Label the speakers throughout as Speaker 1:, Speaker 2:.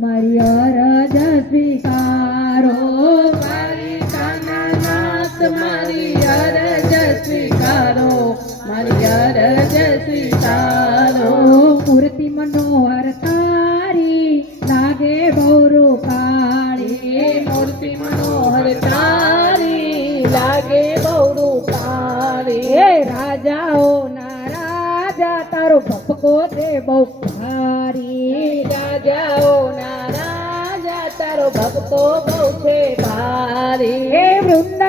Speaker 1: મારી અરજ સ્વીકારો
Speaker 2: મારી કાનાનાથ મારી અરજ સ્વીકારો મારી અરજ સ્વીકારો
Speaker 1: મૂર્તિ મનોહર તારી લાગે બહુ રૂપાળી
Speaker 2: એ મૂર્તિ મનોહર તારી લાગે બહુ રૂપાળી
Speaker 1: એ રાજાઓના રાજા તારો ભપકો તે બહુ ભારી
Speaker 2: રાજાઓના રાજા તારો ભક્તો બહુ છે ભારી.
Speaker 1: હે વૃંદાવનમાં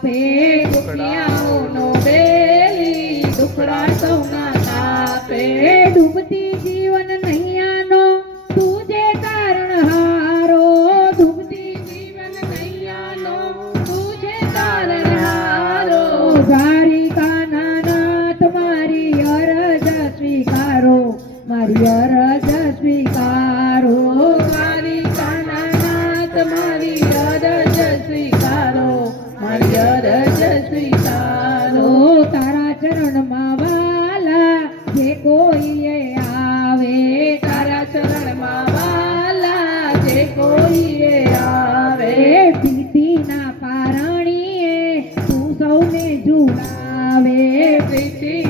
Speaker 1: કાપે
Speaker 2: દુખડાઓનો બેલી દુખડા સૌના
Speaker 1: જીવન નૈયાનો. તુજે તારણહારો ડૂબતી
Speaker 2: જીવન નૈયાનો. તુજે તારણહારો
Speaker 1: દ્વારિકાના નાથ મારી અરજ સ્વીકારો. મારી તારા ચરણમાં વાલા જે કોઈ આવે
Speaker 2: તારા ચરણમાં વાલા જે કોઈ આવે પ્રીતિના પારણીએ તું સૌને
Speaker 1: જુડાવે પ્રીતિના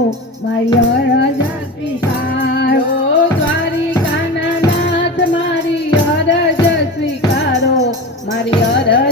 Speaker 1: મારી રાજા સ્વીકારો
Speaker 2: દ્વારિકાના નાથ મારી અરજ સ્વીકારો મારી અરજ